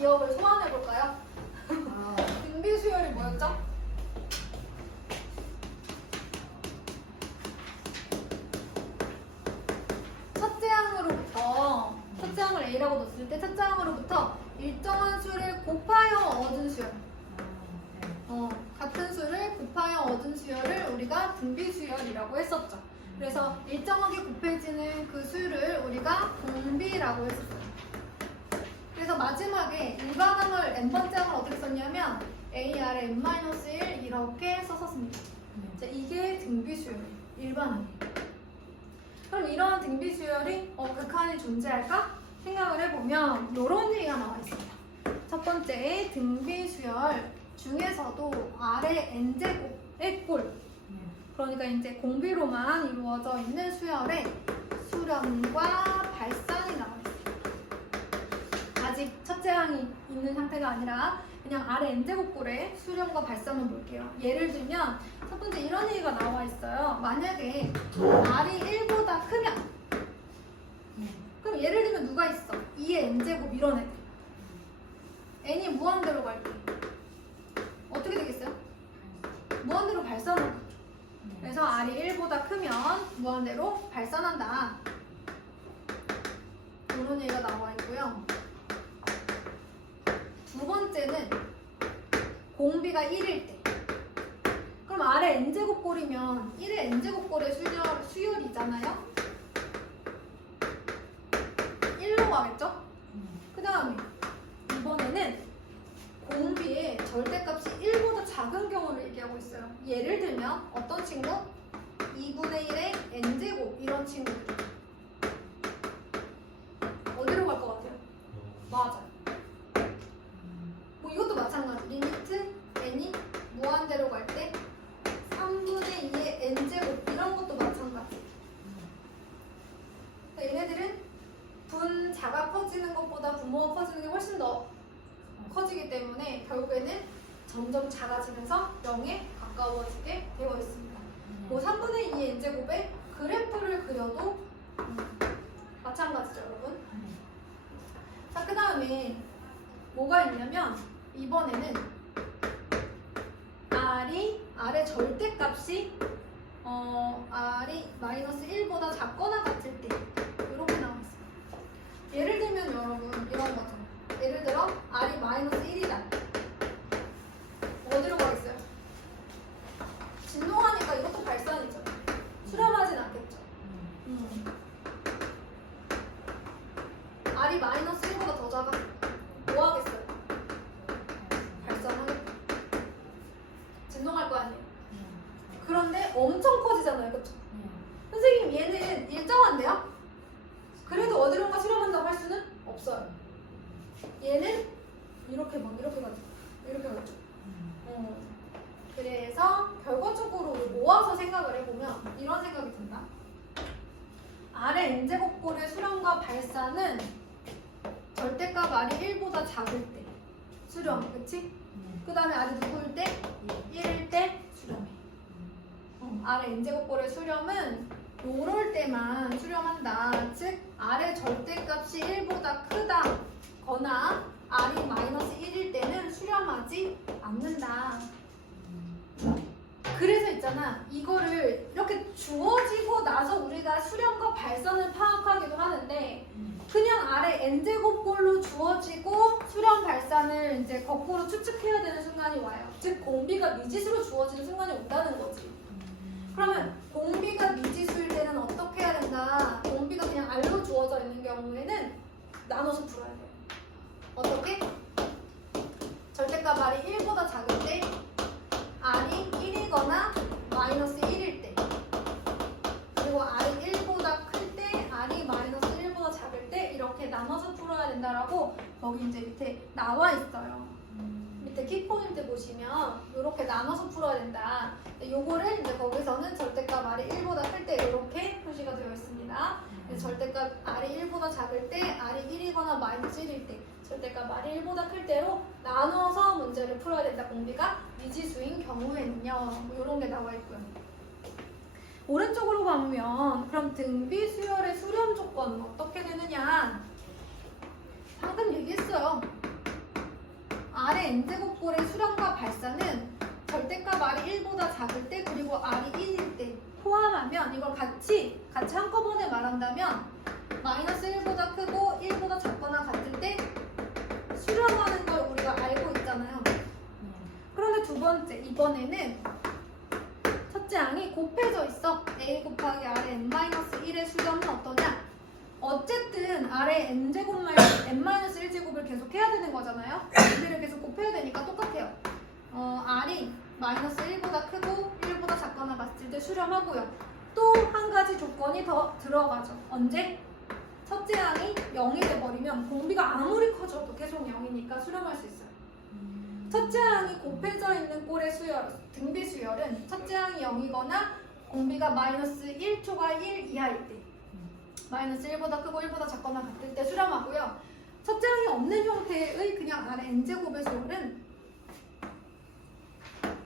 기억을 소환해 볼까요? 등비 수열이 뭐였죠? 첫째 항을 A라고 뒀을 때 첫째 항으로부터 일정한 수를 곱하여 얻은 수열. 같은 수를 곱하여 얻은 수열을 우리가 등비 수열이라고 했었죠. 그래서 일정하게 곱해지는 그 수를 우리가 공비라고 했었어요. 그래서 마지막에 일반항을 n번째 항을 어떻게 썼냐면 AR에 n-1 이렇게 썼었습니다. 자, 이게 등비 수열이에요. 일반항이에요. 그럼 이런 등비 수열이 극한이 존재할까? 생각을 해보면 이런 얘기가 나와 있습니다. 첫 번째 등비 수열 중에서도 아래 n제곱의 꼴, 그러니까 이제 공비로만 이루어져 있는 수열에 수렴과 발산이 나와 있어요. 아직 첫째 항이 있는 상태가 아니라 그냥 아래 n제곱꼴의 수렴과 발산을 볼게요. 예를 들면 첫 번째 이런 얘기가 나와 있어요. 만약에 r이 1보다 크면, 그럼 예를 들면 누가 있어? 2의 n제곱 이런 애들. n이 무한대로 갈 때 어떻게 되겠어요? 무한대로 발산하겠죠. 그래서 r이 1보다 크면 무한대로 발산한다. 이런 얘기가 나와 있고요. 두 번째는 공비가 1일 때. 그럼 아래 n제곱꼴이면 1의 n제곱꼴의 수열이잖아요. 1로 가겠죠? 그 다음에 이번에는 공비의 절대값이 1보다 작은 경우를 얘기하고 있어요. 예를 들면 어떤 친구? 2분의 1의 n제곱 이런 친구들. 어디로 갈 것 같아요? 맞아요. 뭐 이것도 마찬가지. 리미트 n이 무한대로 갈 때 3분의 2의 n제곱 이런 것도 마찬가지. 얘네들은 분자가 커지는 것보다 분모가 커지는 게 훨씬 더 커지기 때문에 결국에는 점점 작아지면서 0에 가까워지게 되어 있습니다. 뭐 3분의 2의 n제곱의 그래프를 그려도 마찬가지죠, 여러분. 자, 그 다음에 뭐가 있냐면 이번에는 r의 절대값이 r이 마이너스 1보다 작거나 같을 때 이렇게 나와 있어요. 예를 들면 여러분 이런 거죠. 예를 들어 r이 마이너스 1이다. 어디로 가겠어요? 진동하니까 이것도 발산이죠. 수렴하진 않겠죠. r이 마이너스 1보다 더 작아. 뭐 하겠어요? 발산하겠죠. 진동할 거 아니에요. 그런데 엄청 커지잖아요. 그쵸? 선생님 얘는 일정한데요? 그래도 어디론가 수렴한다고 할 수는 없어요. 얘는 이렇게 가죠. 이렇게 가죠. 그래서 결과적으로 모아서 생각을 해보면 이런 생각이 든다. 아래 n제곱꼴의 수렴과 발산은 절대값 r이 1보다 작을 때 수렴, 그치? 그 다음에 r이 누구일 때? 1일 때 수렴해. 아래 n제곱꼴의 수렴은 요럴 때만 수렴한다. 즉 r의 절대값이 1보다 크다거나 r이 마이너스 1일 때는 수렴하지 않는다. 그래서 있잖아, 이거를 이렇게 주어지고 나서 우리가 수렴과 발산을 파악하기도 하는데 그냥 아래 n제곱꼴로 주어지고 수렴 발산을 이제 거꾸로 추측해야 되는 순간이 와요. 즉 공비가 미지수로 주어지는 순간이 온다는 거지. 그러면 공비가 미지수일 때는 어떻게 해야 된다? 공비가 그냥 r로 주어져 있는 경우에는 나눠서 풀어야 돼요. 어떻게? 절대값 r이 1보다 작을 때 r이 1이거나 마이너스 1일 때, 그리고 r이 1보다 클 때 r이 마이너스 1보다 작을 때 이렇게 나눠서 풀어야 된다라고 거기 이제 밑에 나와 있어요. 밑에 키포인트 보시면 이렇게 나눠서 풀어야 된다. 요거를 이제 거기서는 절대값 r이 1보다 클 때 이렇게 표시가 되어 있습니다. 절대값 r이 1보다 작을 때, r이 1이거나 마이너스 1일 때, 절대값 r이 1보다 클 때로 나눠서 문제를 풀어야 된다. 공비가 미지수인 경우에는요. 뭐 이런 게 나와 있고요. 오른쪽으로 가면 그럼 등비 수열의 수렴 조건은 어떻게 되느냐? 방금 얘기했어요. R의 n제곱꼴의 수렴과 발산은 절대값 R이 1보다 작을 때 그리고 R이 1일 때 포함하면 이걸 같이 한꺼번에 말한다면 마이너스 1보다 크고 1보다 작거나 같을 때 수렴하는 걸 우리가 알고 있잖아요. 그런데 두 번째, 이번에는 첫째 항이 곱해져 있어. A 곱하기 R의 n-1의 수렴은 어떠냐? 어쨌든 R의 n제곱 말고 n-1제곱을 계속 해야 되는 거잖아요. 얘를 계속 곱해야 되니까 똑같아요. R이 마이너스 1보다 크고 1보다 작거나 같을 때 수렴하고요. 또 한 가지 조건이 더 들어가죠. 언제? 첫째 항이 0이 돼버리면 공비가 아무리 커져도 계속 0이니까 수렴할 수 있어요. 첫째 항이 곱해져 있는 꼴의 수열, 등비 수열은 첫째 항이 0이거나 공비가 마이너스 1초가 1 이하일 때, 마이너스 1보다 크고 1보다 작거나 같을 때 수렴하고요. 첫째 항이 없는 형태의 그냥 R의 n제곱의 수열은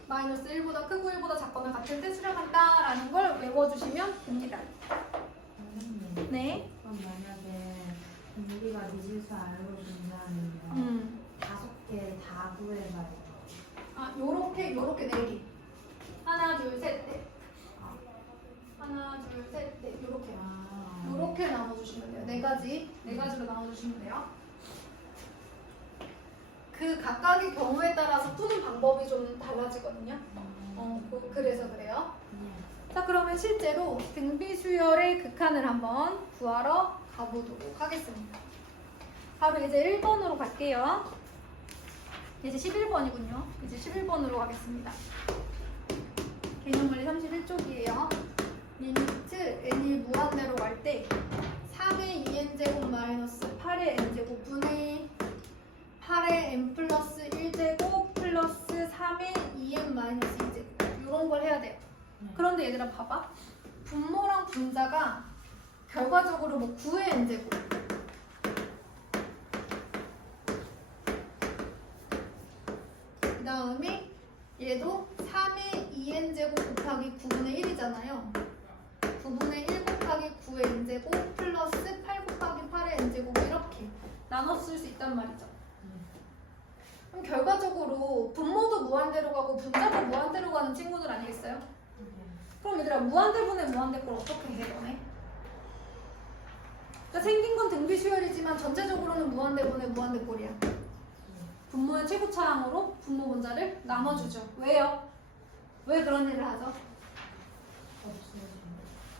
마이너스 1보다 크고 1보다 작거나 같을 때 수렴한다라는 걸 외워주시면 됩니다. 네. 그럼 만약에 공비가 미실수 알고 준다면 5개 다 구해봐야 돼. 요렇게 4개. 하나, 둘, 셋, 넷. 하나, 둘, 셋, 넷. 요렇게 나눠주시면 돼요. 네 가지로 나눠주시면 돼요. 그 각각의 경우에 따라서 푸는 방법이 좀 달라지거든요. 그래서 그래요. 자, 그러면 실제로 등비 수열의 극한을 한번 구하러 가보도록 하겠습니다. 바로 이제 1번으로 갈게요. 이제 11번이군요. 이제 11번으로 가겠습니다. 개념물리 31쪽이에요. 리미트 n이 무한대로 갈 때 3의 2n제곱 마이너스 8의 n제곱 분의 8의 n 플러스 1제곱 플러스 3의 2n 마이너스 2제곱 이런 걸 해야 돼요. 그런데 얘들아 봐봐. 분모랑 분자가 결과적으로 뭐 9의 n제곱 그 다음에 얘도 3의 2n제곱 곱하기 9분의 1이잖아요. 9분의 1 곱하기 9의 n제곱 플러스 8 곱하기 8의 n제곱 이렇게 나눠 쓸 수 있단 말이죠. 그럼 결과적으로 분모도 무한대로 가고 분자도 무한대로 가는 친구들 아니겠어요? 그럼 얘들아 무한대분의 무한대꼴 어떻게 해 너네? 그러니까 생긴 건 등비 수열이지만 전체적으로는 무한대분의 무한대꼴이야. 분모의 최고차항으로 분모 분자를 나눠주죠. 왜요? 왜 그런 일을 하죠?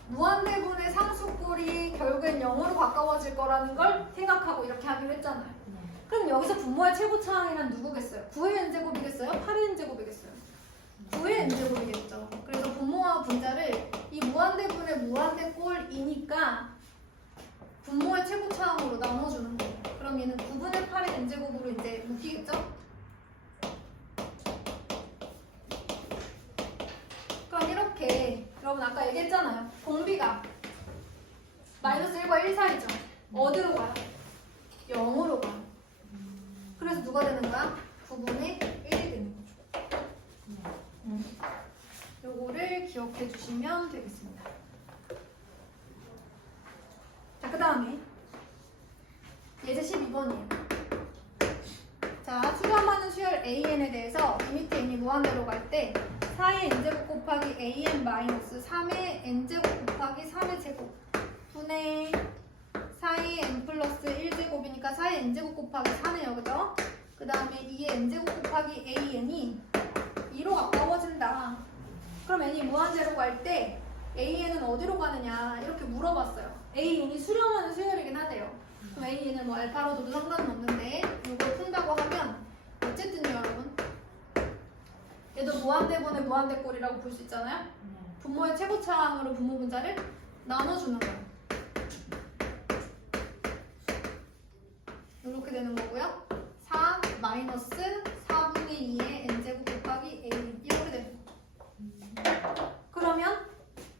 무한대분의 상수꼴이 결국엔 0으로 가까워질 거라는 걸 생각하고 이렇게 하기로 했잖아요. 그럼 여기서 분모의 최고차항이란 누구겠어요? 9의 n제곱이겠어요? 8의 n제곱이겠어요? 9의 n제곱이겠죠. 그래서 분모와 분자를 이 무한대분의 무한대꼴이니까 분모의 최고차항으로 나눠주는 거예요. 그럼 얘는 9분의 8의 n제곱으로 이제 묶이겠죠? 그럼 이렇게 여러분 아까 얘기했잖아요. 공비가 마이너스 1과 1 사이죠. 어디로 가요? 0으로 가요. 그래서 누가 되는 거야? 9분의 1이 되는 거죠. 요거를 기억해 주시면 되겠습니다. 자, 그 다음에 예제 12번이에요. 자, 수렴하는 수열 AN에 대해서 리미트 n이 무한대로 갈 때 4의 n제곱 곱하기 an 마이너스 3의 n제곱 곱하기 3의 제곱 분의 4의 n 플러스 1제곱이니까 4의 n제곱 곱하기 4네요. 그죠? 그 다음에 2의 n제곱 곱하기 an이 2로 가까워진다. 그럼 n이 무한대로 갈 때 an은 어디로 가느냐 이렇게 물어봤어요. an이 수렴하는 수열이긴 하대요. 그럼 an은 뭐 알파로 둬도 상관은 없는데 이걸 푼다고 하면 어쨌든요 여러분 얘도 무한대분의 무한대꼴이라고 볼 수 있잖아요. 분모의 최고차항으로 분모 분자를 나눠주는 거예요. 이렇게 되는 거고요. 4 마이너스 4분의 2의 n제곱 곱하기 a 이렇게 되는 거예요. 그러면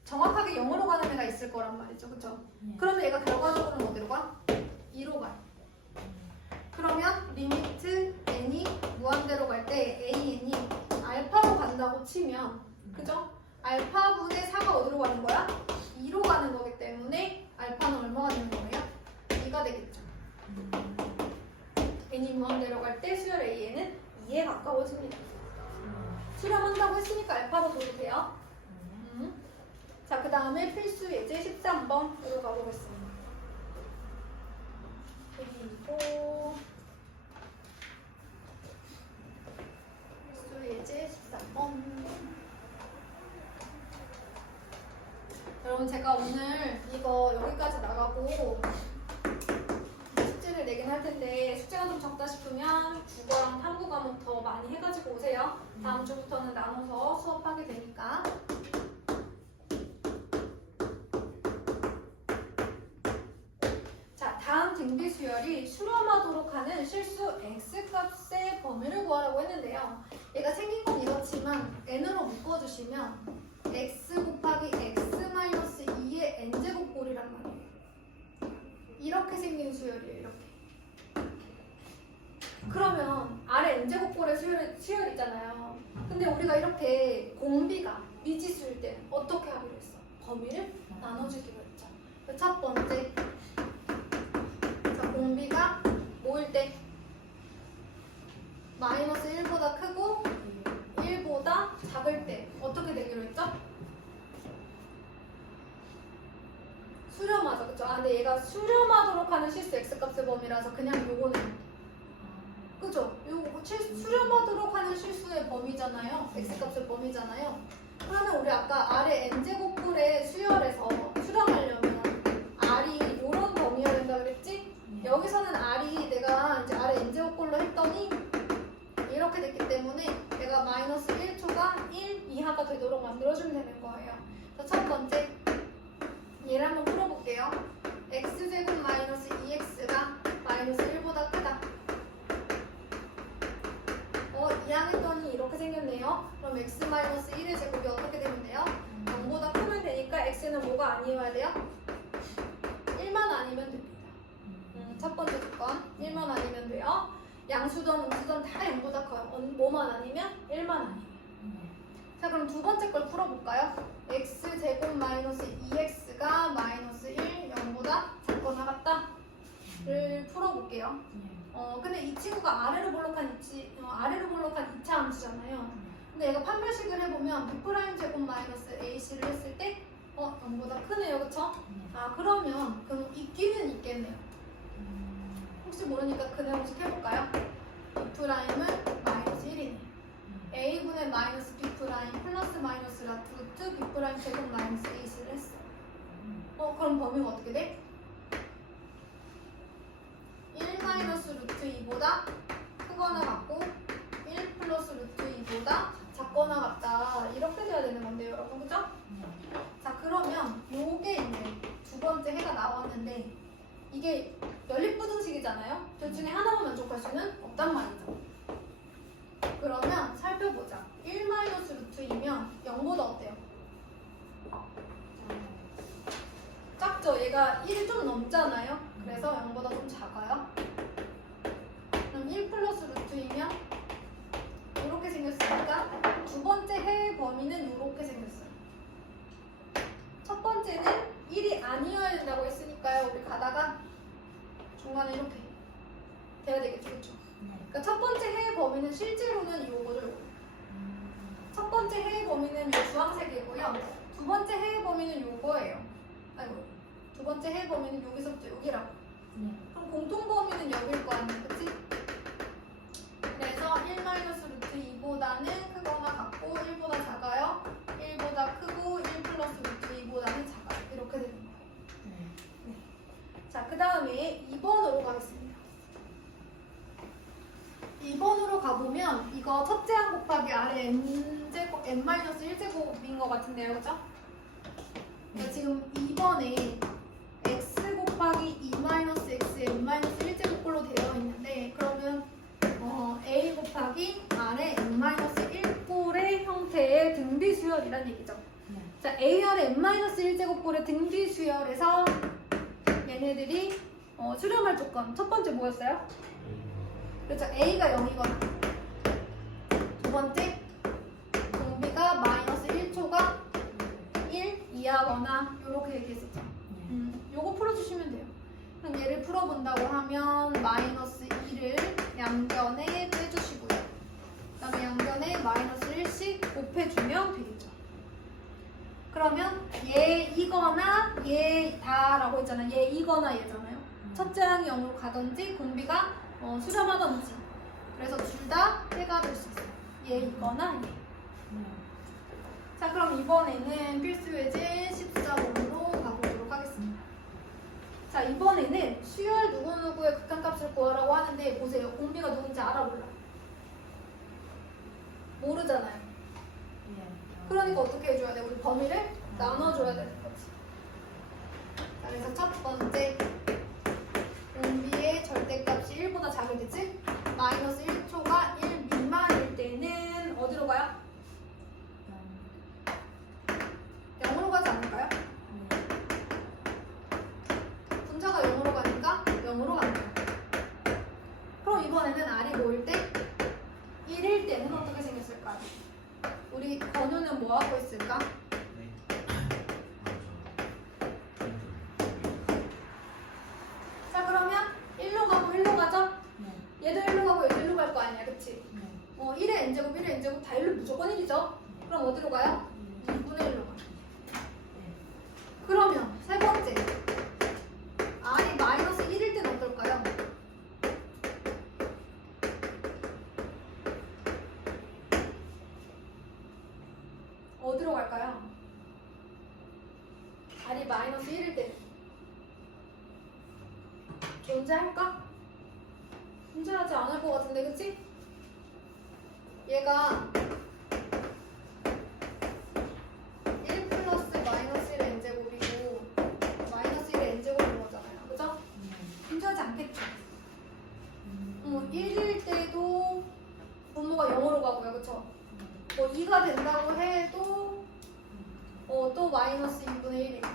정확하게 0으로 가는 애가 있을 거란 말이죠. 그쵸? 그러면 얘가 결과적으로는 어디로 가? 2로 가요. 그러면 리미트 n이 무한대로 갈 때 an이 알파로 간다고 치면 그죠? 알파분의 4가 어디로 가는 거야? 2로 가는 거기 때문에 알파는 얼마가 되는 거예요? 2가 되겠죠. n이 무한대로 갈 때 수열 a는 2의 2에 가까워집니다. 수렴한다고 했으니까 알파로 둬도 돼요. 자, 그 다음에 필수 예제 13번으로 가보겠습니다. 그리고 필수 예제 13번. 여러분, 제가 오늘 이거 여기까지 나가고 숙제를 내긴 할 텐데 숙제가 좀 적다 싶으면 국어랑 탐구 과목 더 많이 해가지고 오세요. 다음 주부터는 나눠서 수업하게 되니까. 자, 다음 등비 수열이 수렴하도록 하는 실수 x값의 범위를 구하라고 했는데요. 얘가 생긴 건 이렇지만 n으로 묶어주시면 x 곱하기 x 마이너스 2의 n제곱꼴이란 말이에요. 이렇게 생긴 수열이에요. 이렇게. 그러면 아래 n제곱꼴의 수열이잖아요. 근데 우리가 이렇게 공비가 미지수일 때 어떻게 하기로 했어? 범위를 나눠주기로 했죠. 첫 번째, 자, 공비가 뭐일 때? 마이너스 1보다 크고 1보다 작을 때 어떻게 되기로 했죠? 수렴하죠, 그쵸? 아, 근데 얘가 수렴하도록 하는 실수 x값의 범위라서 그냥 요거는, 그죠? 요거 수렴하도록 하는 실수의 범위잖아요. x값의 범위잖아요. 그러면 우리 아까 아래 n제곱꼴의 수열에서 수렴하려면 r이 요런 범위여야 된다 그랬지? 여기서는 r이 내가 이제 아래 n제곱꼴로 했더니 이렇게 됐기 때문에 내가 마이너스 1초가 1 이하가 되도록 만들어주면 되는 거예요. 자, 첫 번째, 얘를 한번 풀어볼게요. x제곱 마이너스 2x가 마이너스 1보다 크다. 이항했더니 이렇게 생겼네요. 그럼 x 마이너스 1의 제곱이 어떻게 되면 돼요? 0보다 크면 되니까 x는 뭐가 아니어야 돼요? 1만 아니면 됩니다. 첫 번째 조건 1만 아니면 돼요. 양수든 음수든 다 0보다 커요. 뭐만 아니면 1만 아니면. 자, 그럼 두 번째 걸 풀어볼까요? x제곱 마이너스 2x가 마이너스 1, 0보다 작거나 같다를 풀어볼게요. 근데 이 친구가 아래로 볼록한 2차 함수잖아요. 근데 얘가 판별식을 해보면 b' 제곱 마이너스 ac를 했을 때 0보다 크네요, 그쵸? 아, 그럼 있기는 있겠네요. 혹시 모르니까 그 내용식 해볼까요? b'은 마이너스 1이네. a분의 마이너스 b' 플러스 마이너스 루트 b' 제곱 마이너스 ac를 했어요. 그럼 범위가 어떻게 돼? 1 마이너스 루트 2보다 크거나 같고 1 플러스 루트 2보다 작거나 같다. 이렇게 돼야 되는 건데요, 여러분, 그죠? 자, 그러면 요게 이제 두 번째 해가 나왔는데 이게 연립부등식이잖아요. 둘 중에 하나만 만족할 수는 없단 말이죠. 그러면 살펴보자. 1 마이너스 루트 2면 0보다 어때요? 작죠? 얘가 1이 좀 넘잖아요. 그래서 0보다 좀 작아요. 그럼 1 플러스 루트 2면 이렇게 생겼으니까 두 번째 해의 범위는 이렇게 생겼어요. 첫 번째는 1이 아니어야 된다고 했으니까요. 우리 가다가 중간에 이렇게 돼야 되겠죠, 그렇죠? 그러니까 첫 번째 해의 범위는 실제로는 요거죠. 첫 번째 해의 범위는 요 주황색이고요. 두 번째 해의 범위는 요거예요. 두 번째 해의 범위는 여기서부터 여기라고. 그럼 공통 범위는 여기일 거 아니에요, 그치? 그래서 1 마이너스 루트 2보다는 크거나 같고 1보다 작아요. 1보다 크고 1 플러스 루트 2보다는 작아요. 이렇게 되는 거예요. 네. 자, 그 다음에 2번으로 가겠습니다. 2번으로 가보면 이거 첫째 항 곱하기 아래 n-1제곱인 것 같은데요, 그죠? 그러니까 지금 2번에 x 곱하기 2-x의 n-1제곱꼴로 되어 있는데 그러면 a 곱하기 r의 n-1꼴의 형태의 등비수열이란 얘기죠. 자, a열의 n-1제곱꼴의 등비수열에서 얘네들이 수렴할 조건 첫 번째 뭐였어요? 그렇죠. a가 0이거나 두 번째 공비가 마이너스 1초가 1 이하거나 이렇게 얘기했었죠. 요거 풀어주시면 돼요. 그럼 얘를 풀어본다고 하면 마이너스 2를 양변에 빼주시고요. 그다음에 양변에 마이너스 1씩 곱해주면 되겠죠. 그러면 얘이거나 얘다라고 했잖아요. 얘이거나 얘잖아요. 첫째 항이 0으로 가든지 공비가 수렴하든지. 그래서 둘 다 해가 될 수 있어요. 얘이거나 얘. 자, 그럼 이번에는 필수 예제 14번으로 가보도록 하겠습니다. 자, 이번에는 수열 누구누구의 극한값을 구하라고 하는데 보세요. 공비가 누군지 알아 몰라? 모르잖아요. 그러니까 어떻게 해줘야 돼? 우리 범위를 나눠줘야 되는 거지. 자, 그래서 첫 번째 공비의 절대값이 1보다 작을 때지? 마이너스 1초가 1 미만일 때는 어디로 가요? 0으로 가지 않을까요? 분자가 0으로 가니까 0으로 간다. 그럼 이번에는 R이 뭐일 때? 1일 때는 어떻게 생겼을까요? 우리 건우는 뭐 하고 있을까? 자, 그러면 1로 가고 1로 가죠? 얘도 1로 가고 얘도 1로 갈 거 아니야, 그치? 1의 n제곱 1의 n제곱 다 1로 무조건 1이죠? 그럼 어디로 가요? 2분의 1로 가. 그러면 세 번째 R이 마이너스 1일 때는 어떨까요? 어디로 갈까요? R이 마이너스 1일 때 존재할까? 존재하지 않을 것 같은데, 그치? 얘가 1 플러스 마이너스 1의 n제곱이고 마이너스 1의 n제곱인 거잖아요, 그죠? 존재하지 않겠죠? 1일 때도 분모가 0으로 가고요, 그쵸? 뭐 2가 된다고 해도 또 마이너스 2분의 1이고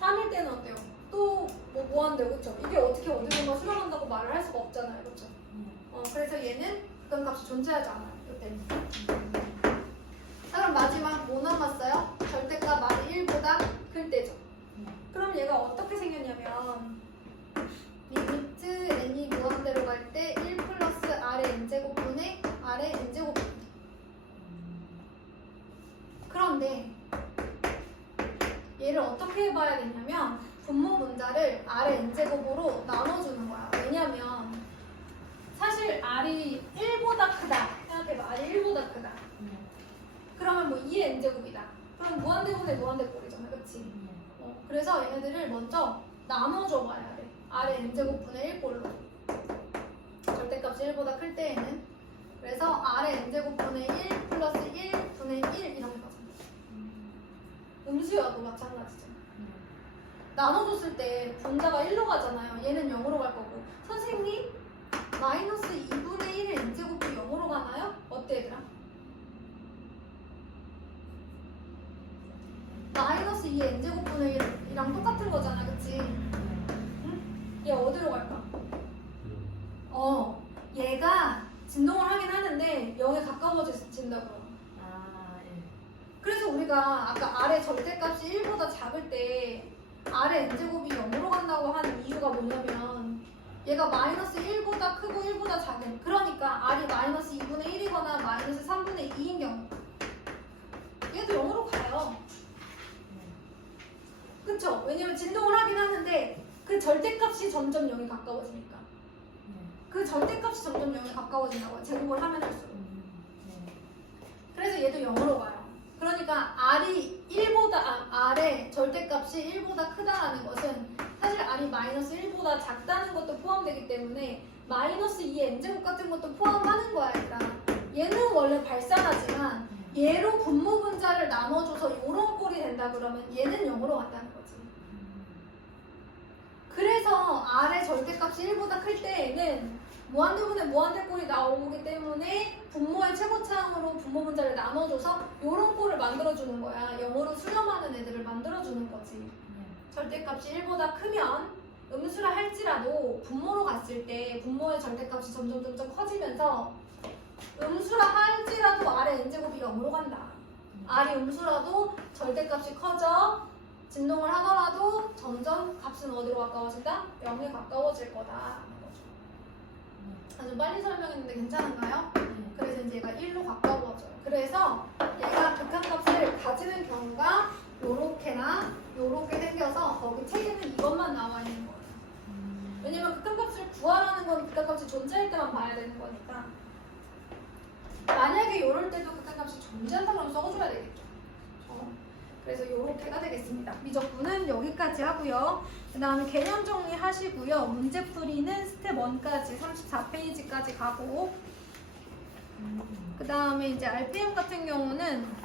3일 때는 어때요? 또 뭐 한대요, 그쵸? 이게 어떻게 어디론가 수렴한다고 말을 할 수가 없잖아요, 그쵸? 그래서 얘는 극한값이 존재하지 않아요, 이때는. 자, 그럼 마지막 뭐 남았어요? 절대값 R이 1보다 클 때죠. 그럼 얘가 어떻게 생겼냐면 리미트 n이 무한대로 갈 때 1 플러스 R의 n제곱분의 R의 n제곱. 그런데 얘를 어떻게 해봐야 되냐면 분모 분자를 R의 n제곱으로 나눠주는 거야. 왜냐면 사실 R이 1보다 크다. 생각해봐. R이 1보다 크다. 그러면 뭐 2의 n제곱이다. 그럼 무한대분의 무한대꼴이잖아. 그치? 그래서 얘네들을 먼저 나눠줘 봐야 돼. R의 n제곱분의 1꼴로. 절대값이 1보다 클 때에는. 그래서 R의 n제곱분의 1 플러스 1분의 1 이렇게 가잖아. 음수여도 마찬가지죠. 나눠줬을 때 분자가 1로 가잖아요. 얘는 0으로 갈 거고. 선생님, 마이너스 2분의 1의 n제곱이 0으로 가나요? 어때, 얘들아? 마이너스 2의 n제곱분의 1이랑 똑같은 거잖아, 그치? 응? 얘 어디로 갈까? 얘가 진동을 하긴 하는데 0에 가까워진다고요. 그래서 우리가 아까 R의 절대값이 1보다 작을 때 R의 n제곱이 0으로 간다고 하는 이유가 뭐냐면 얘가 마이너스 1보다 크고 1보다 작은, 그러니까 R이 마이너스 2분의 1이거나 마이너스 3분의 2인 경우 얘도 0으로 가요. 그쵸? 왜냐면 진동을 하긴 하는데 그 절대값이 점점 0에 가까워지니까. 그 절대값이 점점 0에 가까워진다고요. 제곱을 하면 할수록. 그래서 얘도 0으로 가요. 그러니까 R의 절대값이 1보다 크다라는 것은 사실 R이 마이너스 1보다 작다는 것도 포함되기 때문에 마이너스 2의 n제곱 같은 것도 포함하는 거야. 일단 얘는 원래 발산하지만 얘로 분모 분자를 나눠줘서 이런 꼴이 된다 그러면 얘는 0으로 간다는 거지. 그래서 R의 절대값이 1보다 클 때에는 무한대분의 무한대꼴이 나오기 때문에 분모의 최고차항으로 분모 분자를 나눠줘서 이런 꼴을 만들어주는 거야. 0으로 수렴하는 애들을 만들어주는 거지. 절대값이 1보다 크면 음수라 할지라도 분모로 갔을 때 분모의 절대값이 점점 커지면서 음수라 할지라도 R의 n제곱이 0으로 간다. R이 음수라도 절대값이 커져 진동을 하더라도 점점 값은 어디로 가까워진다? 0에 가까워질 거다. 아주 빨리 설명했는데 괜찮은가요? 네. 그래서 이제 얘가 1로 가까워져요. 그래서 얘가 극한값을 가지는 경우가 요렇게나 요렇게 생겨서 거기 책에는 이것만 나와 있는 거예요. 왜냐면 극한값을 구하라는 건 극한값이 존재할 때만 봐야 되는 거니까. 만약에 요럴 때도 극한값이 존재한다 그러면 써줘야 되겠죠. 그래서 요렇게가 되겠습니다. 미적분은 여기까지 하고요. 그 다음에 개념 정리하시고요. 문제풀이는 스텝 1까지 34페이지까지 가고 그 다음에 이제 RPM 같은 경우는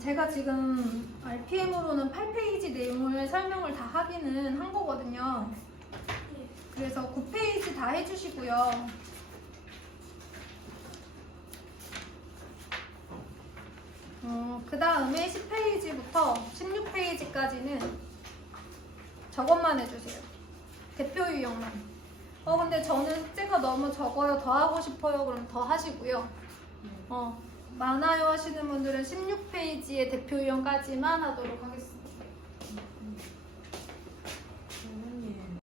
제가 지금 RPM으로는 8페이지 내용을 설명을 다 하기는 한 거거든요. 그래서 9페이지 다 해주시고요. 그 다음에 10페이지부터 16페이지까지는 저것만 해주세요. 대표 유형만. 근데 저는 숙제가 너무 적어요. 더 하고 싶어요. 그럼 더 하시고요. 많아요 하시는 분들은 16페이지의 대표 유형까지만 하도록 하겠습니다.